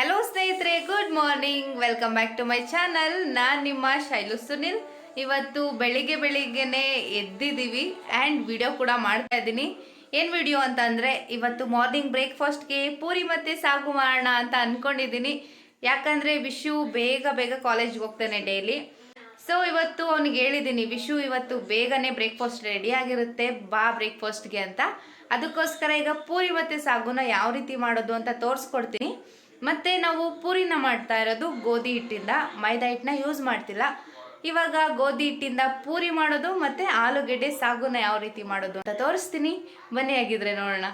Hello ಸ್ನೇಹಿತರೆ, good morning. Welcome back to my channel. ನಾನು ನಿಮ್ಮ ಶೈಲು ಸುನಿಲ್. ಇವತ್ತು ಬೆಳಿಗ್ಗೆನೆ ಎದ್ದಿದ್ದೀವಿ ಆ್ಯಂಡ್ ವಿಡಿಯೋ ಕೂಡ ಮಾಡ್ತಾ ಇದ್ದೀನಿ. ಏನು ವಿಡಿಯೋ ಅಂತ ಅಂದರೆ, ಇವತ್ತು ಮಾರ್ನಿಂಗ್ ಬ್ರೇಕ್ಫಾಸ್ಟ್ಗೆ ಪೂರಿ ಮತ್ತು ಸಾಗು ಮಾಡೋಣ ಅಂತ ಅಂದ್ಕೊಂಡಿದ್ದೀನಿ. ಯಾಕಂದರೆ ವಿಶು ಬೇಗ ಕಾಲೇಜ್ಗೆ ಹೋಗ್ತಾನೆ ಡೈಲಿ. ಸೊ ಇವತ್ತು ಅವನಿಗೆ ಹೇಳಿದ್ದೀನಿ, ವಿಶು ಇವತ್ತು ಬೇಗನೆ ಬ್ರೇಕ್ಫಾಸ್ಟ್ ರೆಡಿ ಆಗಿರುತ್ತೆ, ಬಾ ಬ್ರೇಕ್ಫಾಸ್ಟ್ಗೆ ಅಂತ. ಅದಕ್ಕೋಸ್ಕರ ಈಗ ಪೂರಿ ಮತ್ತು ಸಾಗುನ ಯಾವ ರೀತಿ ಮಾಡೋದು ಅಂತ ತೋರಿಸ್ಕೊಡ್ತೀನಿ. ಮತ್ತು ನಾವು ಪೂರಿನ ಮಾಡ್ತಾ ಇರೋದು ಗೋಧಿ ಹಿಟ್ಟಿಂದ, ಮೈದಾ ಹಿಟ್ಟನ್ನ ಯೂಸ್ ಮಾಡ್ತಿಲ್ಲ. ಇವಾಗ ಗೋಧಿ ಹಿಟ್ಟಿಂದ ಪೂರಿ ಮಾಡೋದು ಮತ್ತು ಆಲೂಗೆಡ್ಡೆ ಸಾಗುನ ಯಾವ ರೀತಿ ಮಾಡೋದು ಅಂತ ತೋರಿಸ್ತೀನಿ. ಬನ್ನಿ ಆಗಿದ್ರೆ ನೋಡೋಣ.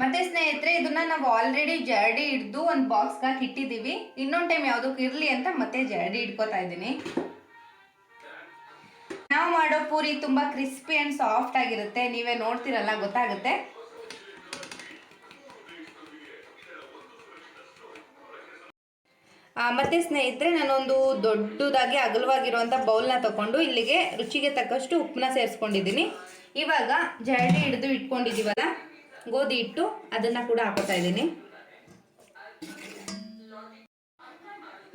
ಮತ್ತೆ ಸ್ನೇಹಿತರೆ, ಇದನ್ನ ನಾವು ಆಲ್ರೆಡಿ ಜರಡಿ ಹಿಡ್ದು ಒಂದು ಬಾಕ್ಸ್ಗೆ ಹಾಕಿ ಇಟ್ಟಿದ್ದೀವಿ. ಇನ್ನೊಂದು ಟೈಮ್ ಯಾವುದಕ್ಕೆ ಇರಲಿ ಅಂತ ಮತ್ತೆ ಜರಡಿ ಇಟ್ಕೋತಾ ಇದ್ದೀನಿ. ನಾವು ಮಾಡೋ ಪೂರಿ ತುಂಬ ಕ್ರಿಸ್ಪಿ ಆ್ಯಂಡ್ ಸಾಫ್ಟ್ ಆಗಿರುತ್ತೆ. ನೀವೇ ನೋಡ್ತಿರಲ್ಲ, ಗೊತ್ತಾಗುತ್ತೆ. ಮತ್ತೆ ಸ್ನೇಹಿತರೆ, ನಾನೊಂದು ದೊಡ್ಡದಾಗಿ ಅಗಲವಾಗಿರುವಂಥ ಬೌಲ್ನ ತಗೊಂಡು ಇಲ್ಲಿಗೆ ರುಚಿಗೆ ತಕ್ಕಷ್ಟು ಉಪ್ಪನ್ನ ಸೇರಿಸ್ಕೊಂಡಿದ್ದೀನಿ. ಇವಾಗ ಜರಡಿ ಹಿಡಿದು ಇಟ್ಕೊಂಡಿದ್ದೀವಲ್ಲ ಗೋಧಿ ಹಿಟ್ಟು, ಅದನ್ನು ಕೂಡ ಹಾಕೋತಾ ಇದ್ದೀನಿ.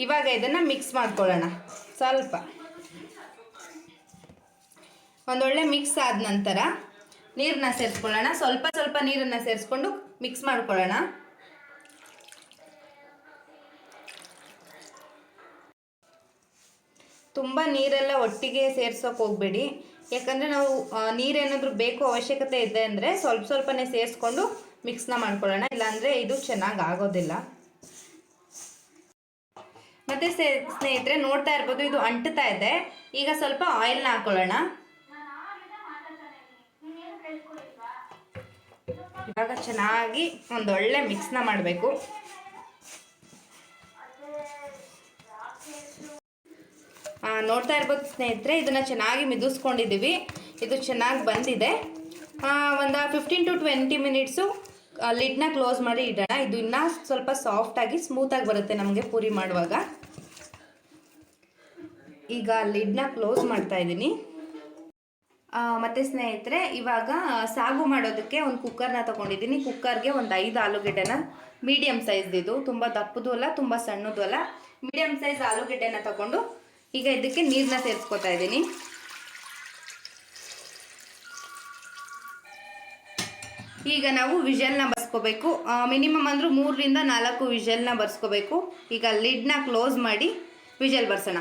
ಇವಾಗ ಇದನ್ನು ಮಿಕ್ಸ್ ಮಾಡ್ಕೊಳ್ಳೋಣ. ಸ್ವಲ್ಪ ಒಂದೊಳ್ಳೆ ಮಿಕ್ಸ್ ಆದ ನಂತರ ನೀರನ್ನ ಸೇರಿಸ್ಕೊಳ್ಳೋಣ. ಸ್ವಲ್ಪ ನೀರನ್ನು ಸೇರಿಸ್ಕೊಂಡು ಮಿಕ್ಸ್ ಮಾಡ್ಕೊಳ್ಳೋಣ. ತುಂಬ ನೀರೆಲ್ಲ ಒಟ್ಟಿಗೆ ಸೇರ್ಸೋಕೆ ಹೋಗಬೇಡಿ, ಯಾಕಂದರೆ ನಾವು ನೀರೇನಾದರೂ ಬೇಕು ಅವಶ್ಯಕತೆ ಇದೆ ಅಂದರೆ ಸ್ವಲ್ಪನೇ ಸೇರಿಸ್ಕೊಂಡು ಮಿಕ್ಸ್ನ ಮಾಡ್ಕೊಳ್ಳೋಣ. ಇಲ್ಲಾಂದರೆ ಇದು ಚೆನ್ನಾಗಿ ಆಗೋದಿಲ್ಲ. ಮತ್ತು ಸ್ನೇಹಿತರೆ, ನೋಡ್ತಾ ಇರ್ಬೋದು, ಇದು ಅಂಟ್ತಾ ಇದೆ. ಈಗ ಸ್ವಲ್ಪ ಆಯಿಲ್ನ ಹಾಕೊಳ್ಳೋಣ. ಇವಾಗ ಚೆನ್ನಾಗಿ ಒಂದೊಳ್ಳೆ ಮಿಕ್ಸ್ನ ಮಾಡಬೇಕು. ನೋಡ್ತಾ ಇರ್ಬೋದು ಸ್ನೇಹಿತರೆ, ಇದನ್ನು ಚೆನ್ನಾಗಿ ಮಿದಿಸ್ಕೊಂಡಿದ್ದೀವಿ. ಇದು ಚೆನ್ನಾಗಿ ಬಂದಿದೆ. ಒಂದು 15 to 20 ಮಿನಿಟ್ಸು ಲಿಡ್ನ ಕ್ಲೋಸ್ ಮಾಡಿ ಇಡೋಣ. ಇದು ಇನ್ನೂ ಸ್ವಲ್ಪ ಸಾಫ್ಟಾಗಿ ಸ್ಮೂತಾಗಿ ಬರುತ್ತೆ ನಮಗೆ ಪೂರಿ ಮಾಡುವಾಗ. ಈಗ ಲಿಡ್ನ ಕ್ಲೋಸ್ ಮಾಡ್ತಾ ಇದ್ದೀನಿ. ಮತ್ತು ಸ್ನೇಹಿತರೆ, ಇವಾಗ ಸಾಗು ಮಾಡೋದಕ್ಕೆ ಒಂದು ಕುಕ್ಕರ್ನ ತೊಗೊಂಡಿದ್ದೀನಿ. ಕುಕ್ಕರ್ಗೆ ಒಂದು 5 ಆಲೂಗೆಡ್ಡೆನ, ಮೀಡಿಯಮ್ ಸೈಜ್ದಿದು, ತುಂಬ ದಪ್ಪದು ಅಲ್ಲ ತುಂಬ ಸಣ್ಣದು ಅಲ್ಲ, ಮೀಡಿಯಮ್ ಸೈಜ್ ಆಲೂಗೆಡ್ಡೆನ ತಗೊಂಡು ಈಗ ಇದಕ್ಕೆ ನೀರನ್ನ ಸೇರಿಸ್ಕೊತಾ ಇದ್ದೀನಿ. ಈಗ ನಾವು ವಿಷಲ್ನ ಬರ್ಸ್ಕೋಬೇಕು. ಮಿನಿಮಮ್ ಅಂದರೂ 3 ರಿಂದ 4 ವಿಷಲ್ನ ಬರ್ಸ್ಕೋಬೇಕು. ಈಗ ಲಿಡ್ನ ಕ್ಲೋಸ್ ಮಾಡಿ ವಿಷಲ್ ಬರ್ಸೋಣ.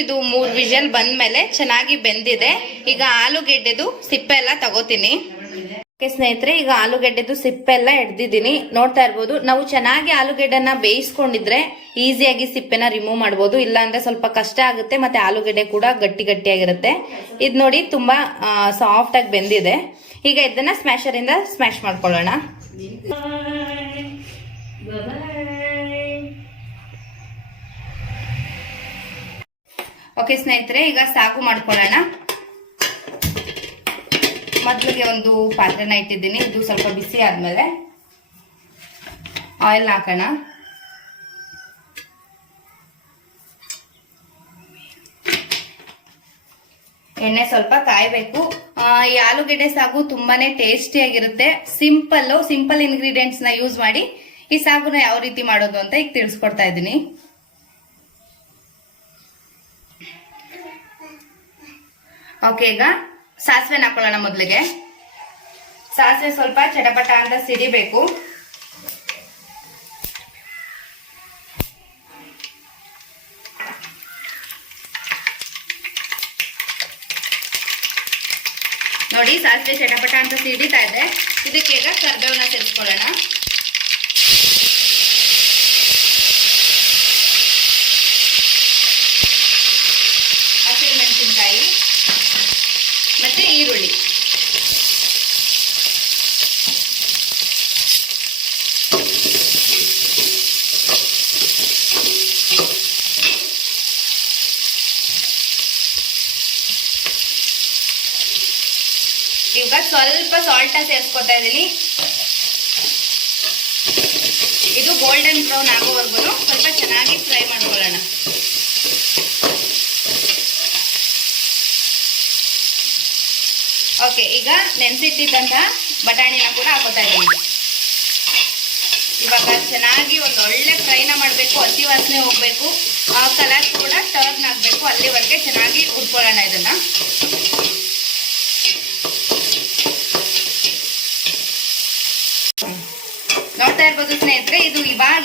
ಇದು 3 ವಿಷಲ್ ಬಂದ್ಮೇಲೆ ಚೆನ್ನಾಗಿ ಬೆಂದಿದೆ. ಈಗ ಆಲೂಗೆಡ್ಡೆದು ಸಿಪ್ಪೆ ಎಲ್ಲ ತಗೋತೀನಿ. ಸ್ನೇಹಿತರೆ, ಈಗ ಆಲೂಗೆಡ್ಡೆದು ಸಿಪ್ಪೆ ಎಲ್ಲ ಹಿಡ್ದಿದ್ದೀನಿ. ನೋಡ್ತಾ ಇರ್ಬೋದು, ನಾವು ಚೆನ್ನಾಗಿ ಆಲೂಗೆಡ್ಡೆನ ಬೇಯಿಸ್ಕೊಂಡಿದ್ರೆ ಈಸಿಯಾಗಿ ಸಿಪ್ಪೆನ ರಿಮೂವ್ ಮಾಡ್ಬೋದು. ಇಲ್ಲ ಅಂದ್ರೆ ಸ್ವಲ್ಪ ಕಷ್ಟ ಆಗುತ್ತೆ, ಮತ್ತೆ ಆಲೂಗೆಡ್ಡೆ ಕೂಡ ಗಟ್ಟಿಯಾಗಿರುತ್ತೆ. ಇದು ನೋಡಿ ತುಂಬಾ ಸಾಫ್ಟ್ ಆಗಿ ಬೆಂದಿದೆ. ಈಗ ಇದನ್ನ ಸ್ಮ್ಯಾಶರಿಂದ ಸ್ಮ್ಯಾಶ್ ಮಾಡ್ಕೊಳ್ಳೋಣ. ಓಕೆ ಸ್ನೇಹಿತರೆ, ಈಗ ಸಾಗು ಮಾಡ್ಕೊಳ್ಳೋಣ. ಮೊದಲಿಗೆ ಒಂದು ಪಾತ್ರೆನ ಇಟ್ಟಿದ್ದೀನಿ. ಇದು ಸ್ವಲ್ಪ ಬಿಸಿ ಆದ್ಮೇಲೆ ಆಯಿಲ್ ಹಾಕೋಣ. ಎಣ್ಣೆ ಸ್ವಲ್ಪ ಕಾಯಬೇಕು. ಈ ಆಲೂಗೆಡ್ಡೆ ಸಾಗು ತುಂಬಾನೇ ಟೇಸ್ಟಿಯಾಗಿರುತ್ತೆ. ಸಿಂಪಲ್ ಇಂಗ್ರೀಡಿಯೆಂಟ್ಸ್ ನ ಯೂಸ್ ಮಾಡಿ ಈ ಸಾಗುನ ಯಾವ ರೀತಿ ಮಾಡೋದು ಅಂತ ಈಗ ತಿಳಿಸ್ಕೊಡ್ತಾ ಇದ್ದೀನಿ. ಓಕೆ, ಈಗ ಸಾಸಿವೆನ ಹಾಕೊಳ್ಳೋಣ. ಮೊದಲಿಗೆ ಸಾಸಿವೆ ಸ್ವಲ್ಪ ಚಟಪಟ ಅಂತ ಸಿಡಿಬೇಕು. ನೋಡಿ, ಸಾಸಿವೆ ಚಟಪಟ ಅಂತ ಸಿಡಿತಾ ಇದೆ. ಇದಕ್ಕೆ ಈಗ ಕರಿಬೇವನ್ನ ಸೇರಿಸ್ಕೊಳ್ಳೋಣ. ಹಸಿಮೆಣಸಿನಕಾಯಿ ಮತ್ತೆ ಈರುಳ್ಳಿ. ಈಗ ಸ್ವಲ್ಪ ಸಾಲ್ಟ್ ಸೇರಿಸ್ಕೊತಾ ಇದ್ದೀನಿ. ಇದು ಗೋಲ್ಡನ್ ಬ್ರೌನ್ ಆಗೋವರೆಗೂ ಸ್ವಲ್ಪ ಚೆನ್ನಾಗಿ ಫ್ರೈ ಮಾಡ್ಕೊಳ್ಳೋಣ. ಓಕೆ, ಈಗ ನೆನೆಸಿಟ್ಟಿದ್ದಂತಹ ಬಟಾಣಿನ ಕೂಡ ಹಾಕೋತಾ ಇದ್ದೀನಿ. ಇವಾಗ ಚೆನ್ನಾಗಿ ಒಂದು ಒಳ್ಳೆ ಫ್ರೈನ ಮಾಡಬೇಕು, ಹಸಿ ವಾಸನೆ ಹೋಗಬೇಕು, ಕಲರ್ ಕೂಡ ಟರ್ನ್ ಆಗಬೇಕು, ಅಲ್ಲಿವರೆಗೆ ಚೆನ್ನಾಗಿ ಹುರ್ಕೊಳ್ಳೋಣ ಇದನ್ನ. ನೋಡ್ತಾ ಇರ್ಬೋದು ಸ್ನೇಹಿತರೆ, ಇದು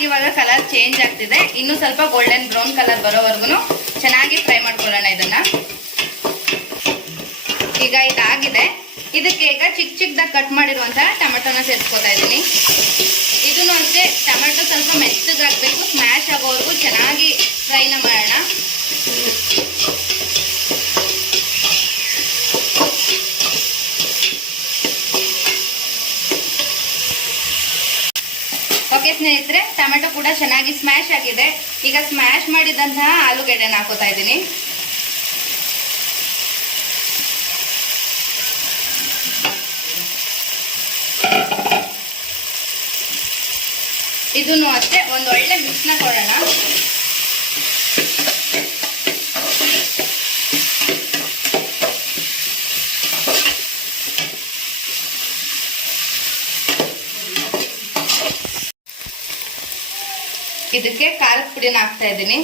ಇವಾಗ ಕಲರ್ ಚೇಂಜ್ ಆಗ್ತಿದೆ. ಇನ್ನು ಸ್ವಲ್ಪ ಗೋಲ್ಡನ್ ಬ್ರೌನ್ ಕಲರ್ ಬರೋವರೆಗೂ ಚೆನ್ನಾಗಿ ಫ್ರೈ ಮಾಡ್ಕೊಳ್ಳೋಣ ಇದನ್ನ. ಈಗ ಇದಾಗಿದೆ. ಇದಕ್ಕೆ ಈಗ ಚಿಕ್ಕದಾಗಿ ಕಟ್ ಮಾಡಿರುವಂತಹ ಟೊಮೆಟೊನ ಸೇರಿಸ್ಕೊತಾ ಇದ್ದೀನಿ. ಇದನ್ನು ಅಷ್ಟೇ ಟೊಮೆಟೊ ಸ್ವಲ್ಪ ಮೆತ್ತಗಾಗಬೇಕು, ಸ್ಮ್ಯಾಶ್ ಆಗೋವರೆಗೂ ಚೆನ್ನಾಗಿ ಫ್ರೈನ ಮಾಡೋಣ. ಓಕೆ ಸ್ನೇಹಿತರೆ, ಟೊಮೆಟೊ ಕೂಡ ಚೆನ್ನಾಗಿ ಸ್ಮ್ಯಾಶ್ ಆಗಿದೆ. ಈಗ ಸ್ಮ್ಯಾಶ್ ಮಾಡಿದಂತಹ ಆಲೂಗೆಡ್ಡೆನ ಹಾಕೋತಾ ಇದ್ದೀನಿ. ಇದನ್ನು ಅಷ್ಟೇ ಒಂದು ಒಳ್ಳೆ ಮಿಕ್ಸ್ನ ಕೊಡೋಣ. ಇದಕ್ಕೆ ಖಾರದ ಪುಡಿನ ಹಾಕ್ತಾ ಇದ್ದೀನಿ.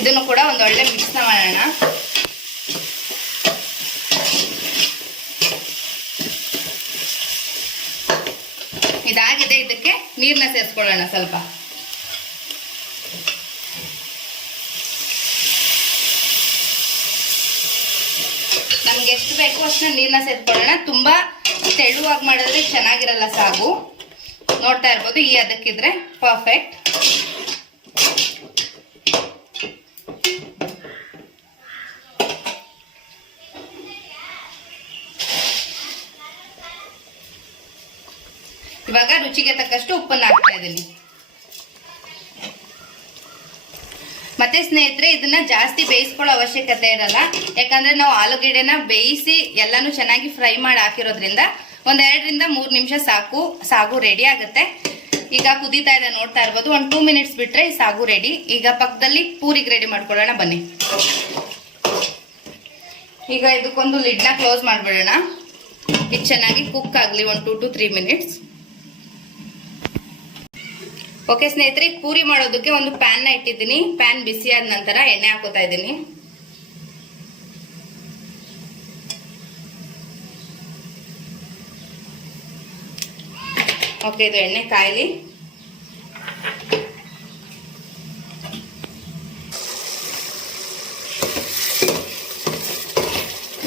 ಇದನ್ನು ಕೂಡ ಒಂದು ಒಳ್ಳೆ ಮಿಕ್ಸ್ನ ಮಾಡೋಣ. ಇದಾಗಿದೆ. ಇದಕ್ಕೆ ನೀರನ್ನ ಸೇರಿಸ್ಕೊಳ್ಳೋಣ ಸ್ವಲ್ಪ. ನಮ್ಗೆ ಎಷ್ಟು ಬೇಕು ಅಷ್ಟನ್ನ ನೀರನ್ನ ಸೇರಿಸ್ಕೊಳ್ಳೋಣ. ತುಂಬಾ ತೆಳುವಾಗಿ ಮಾಡಿದ್ರೆ ಚೆನ್ನಾಗಿರಲ್ಲ ಸಾಗು. ನೋಡ್ತಾ ಇರ್ಬೋದು, ಈ ಅದಕ್ಕಿದ್ರೆ ಪರ್ಫೆಕ್ಟ್. ಇವಾಗ ರುಚಿಗೆ ತಕ್ಕಷ್ಟು ಉಪ್ಪನ್ನು ಹಾಕ್ತಾ ಇದ್ದೀನಿ. ಮತ್ತೆ ಸ್ನೇಹಿತರೆ, ಇದನ್ನ ಜಾಸ್ತಿ ಬೇಯಿಸ್ಕೊಳ್ಳೋ ಅವಶ್ಯಕತೆ ಇರಲ್ಲ. ಯಾಕಂದ್ರೆ ನಾವು ಆಲೂಗೆಡ್ಡೆನ ಬೇಯಿಸಿ ಎಲ್ಲಾನು ಚೆನ್ನಾಗಿ ಫ್ರೈ ಮಾಡಿ ಹಾಕಿರೋದ್ರಿಂದ ಒಂದ್ 2 3 ನಿಮಿಷ ಸಾಕು, ಸಾಗು ರೆಡಿ ಆಗುತ್ತೆ. ಈಗ ಕುದೀತಾ ಇದೆ, ನೋಡ್ತಾ ಇರ್ಬೋದು. ಒಂದು 2 ಮಿನಿಟ್ಸ್ ಬಿಟ್ರೆ ಈ ಸಾಗು ರೆಡಿ. ಈಗ ಪಕ್ಕದಲ್ಲಿ ಪೂರಿಗೆ ರೆಡಿ ಮಾಡ್ಕೊಳ್ಳೋಣ ಬನ್ನಿ. ಈಗ ಇದಕ್ಕೊಂದು ಲಿಡ್ನ ಕ್ಲೋಸ್ ಮಾಡ್ಬಿಡೋಣ. ಇದು ಚೆನ್ನಾಗಿ ಕುಕ್ ಆಗಲಿ 1 2 to 3 ಮಿನಿಟ್ಸ್. ಓಕೆ ಸ್ನೇಹಿತರೆ, ಪೂರಿ ಮಾಡೋದಕ್ಕೆ ಒಂದು ಪ್ಯಾನ್ ನ ಇಟ್ಟಿದ್ದೀನಿ. ಪ್ಯಾನ್ ಬಿಸಿ ಆದ ನಂತರ ಎಣ್ಣೆ ಹಾಕೋತಾ ಇದ್ದೀನಿ. ಓಕೆ, ಇದು ಎಣ್ಣೆ ಕಾಯಲಿ.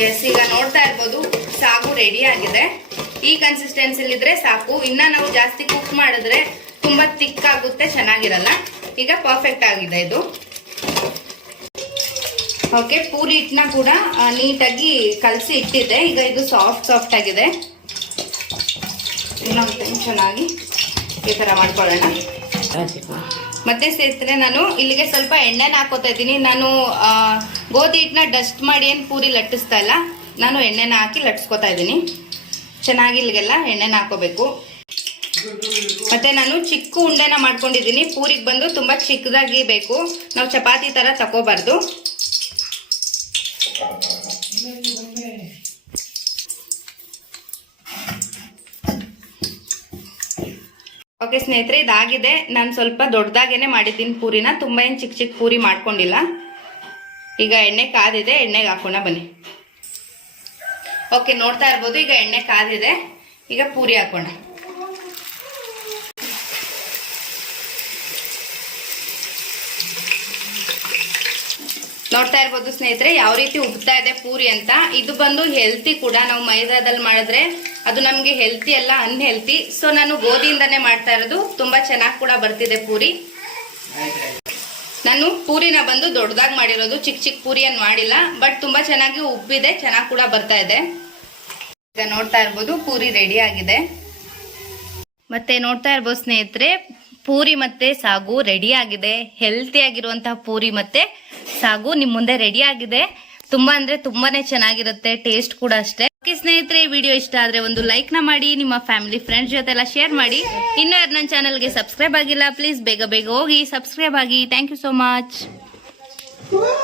ಎಸ್, ಈಗ ನೋಡ್ತಾ ಇರ್ಬೋದು ಸಾಗು ರೆಡಿ ಆಗಿದೆ. ಈ ಕನ್ಸಿಸ್ಟೆನ್ಸಿಲಿ ಇದ್ರೆ ಸಾಕು. ಇನ್ನ ನಾವು ಜಾಸ್ತಿ ಕುಕ್ ಮಾಡಿದ್ರೆ ತುಂಬಾ ತಿಕ್ ಆಗುತ್ತೆ, ಚೆನ್ನಾಗಿರಲ್ಲ. ಈಗ ಪರ್ಫೆಕ್ಟ್ ಆಗಿದೆ ಇದು. ಓಕೆ, ಪೂರಿ ಹಿಟ್ಟನ್ನ ಕೂಡ ನೀಟಾಗಿ ಕಲಸಿ ಇಟ್ಟಿದ್ದೆ. ಈಗ ಇದು ಸಾಫ್ಟ್ ಆಗಿದೆ. ಇನ್ನೊಂದು ಟೈಮ್ ಚೆನ್ನಾಗಿ ಈ ತರ ಮಾಡ್ಕೊಳ್ಳೋಣ. ಮತ್ತೆ ಸೇರಿದ್ರೆ ನಾನು ಇಲ್ಲಿಗೆ ಸ್ವಲ್ಪ ಎಣ್ಣೆನ ಹಾಕೋತಾ ಇದ್ದೀನಿ. ನಾನು ಗೋಧಿ ಹಿಟ್ಟನ್ನ ಡಸ್ಟ್ ಮಾಡಿ ಏನು ಪೂರಿ ಲಟ್ಟಿಸ್ತಾ ಇಲ್ಲ, ನಾನು ಎಣ್ಣೆನ ಹಾಕಿ ಲಟ್ಸ್ಕೊತಾ ಇದ್ದೀನಿ. ಚೆನ್ನಾಗಿ ಇಲ್ಲಿಗೆಲ್ಲ ಎಣ್ಣೆನ ಹಾಕೋಬೇಕು. ಮತ್ತೆ ನಾನು ಚಿಕ್ಕ ಉಂಡೆನ ಮಾಡ್ಕೊಂಡಿದ್ದೀನಿ. ಪೂರಿಗೆ ಬಂದು ತುಂಬಾ ಚಿಕ್ಕದಾಗಿ ಬೇಕು, ನಾವು ಚಪಾತಿ ತರ ತಗೋಬಾರ್ದು. ಓಕೆ ಸ್ನೇಹಿತರೆ, ಇದಾಗಿದೆ. ನಾನು ಸ್ವಲ್ಪ ದೊಡ್ಡದಾಗೇನೆ ಮಾಡಿದ್ದೀನಿ ಪೂರಿನ, ತುಂಬಾ ಏನು ಚಿಕ್ಕ ಚಿಕ್ಕ ಪೂರಿ ಮಾಡ್ಕೊಂಡಿಲ್ಲ. ಈಗ ಎಣ್ಣೆ ಕಾದಿದೆ, ಎಣ್ಣೆಗೆ ಹಾಕೋಣ ಬನ್ನಿ. ಓಕೆ, ನೋಡ್ತಾ ಇರ್ಬೋದು ಈಗ ಎಣ್ಣೆ ಕಾದಿದೆ. ಈಗ ಪೂರಿ ಹಾಕೋಣ. ನೋಡ್ತಾ ಇರ್ಬೋದು ಸ್ನೇಹಿತರೆ ಯಾವ ರೀತಿ ಉಬ್ತಾ ಇದೆ ಪೂರಿ ಅಂತ. ಇದು ಬಂದು ಹೆಲ್ತಿ ಕೂಡ. ನಾವು ಮೈದಾದಲ್ಲಿ ಮಾಡಿದ್ರೆ ಅದು ನಮ್ಗೆ ಹೆಲ್ತಿ ಅಲ್ಲ, ಅನ್ಹೆಲ್ತಿ. ಸೊ ನಾನು ಗೋಧಿಯಿಂದಾನೇ ಮಾಡ್ತಾ ಇರೋದು. ತುಂಬಾ ಚೆನ್ನಾಗಿ ಕೂಡ ಬರ್ತಿದೆ ಪೂರಿ. ನಾನು ಪೂರಿನ ಬಂದು ದೊಡ್ಡದಾಗಿ ಮಾಡಿರೋದು, ಚಿಕ್ಕ ಚಿಕ್ಕ ಪೂರಿಯನ್ನು ಮಾಡಿಲ್ಲ. ಬಟ್ ತುಂಬಾ ಚೆನ್ನಾಗಿ ಉಬ್ಬಿದೆ, ಚೆನ್ನಾಗಿ ಕೂಡ ಬರ್ತಾ ಇದೆ. ಈಗ ನೋಡ್ತಾ ಇರ್ಬೋದು ಪೂರಿ ರೆಡಿ ಆಗಿದೆ. ಮತ್ತೆ ನೋಡ್ತಾ ಇರ್ಬೋದು ಸ್ನೇಹಿತರೆ, ಪೂರಿ ಮತ್ತೆ ಸಾಗು ರೆಡಿ ಆಗಿದೆ. ಹೆಲ್ತಿ ಆಗಿರುವಂತಹ ಪೂರಿ ಮತ್ತೆ ಸಾಗು ನಿಮ್ ಮುಂದೆ ರೆಡಿ ಆಗಿದೆ. ತುಂಬಾ ಅಂದ್ರೆ ತುಂಬಾನೇ ಚೆನ್ನಾಗಿರುತ್ತೆ, ಟೇಸ್ಟ್ ಕೂಡ ಅಷ್ಟೇ. ಓಕೆ ಸ್ನೇಹಿತರೆ, ವಿಡಿಯೋ ಇಷ್ಟ ಆದ್ರೆ ಒಂದು ಲೈಕ್ ನ ಮಾಡಿ, ನಿಮ್ಮ ಫ್ಯಾಮಿಲಿ ಫ್ರೆಂಡ್ಸ್ ಜೊತೆ ಎಲ್ಲ ಶೇರ್ ಮಾಡಿ. ಇನ್ನೂ ಯಾರು ನನ್ನ ಚಾನಲ್ಗೆ ಸಬ್ಸ್ಕ್ರೈಬ್ ಆಗಿಲ್ಲ ಪ್ಲೀಸ್ ಬೇಗ ಬೇಗ ಹೋಗಿ ಸಬ್ಸ್ಕ್ರೈಬ್ ಆಗಿ. Thank you so much.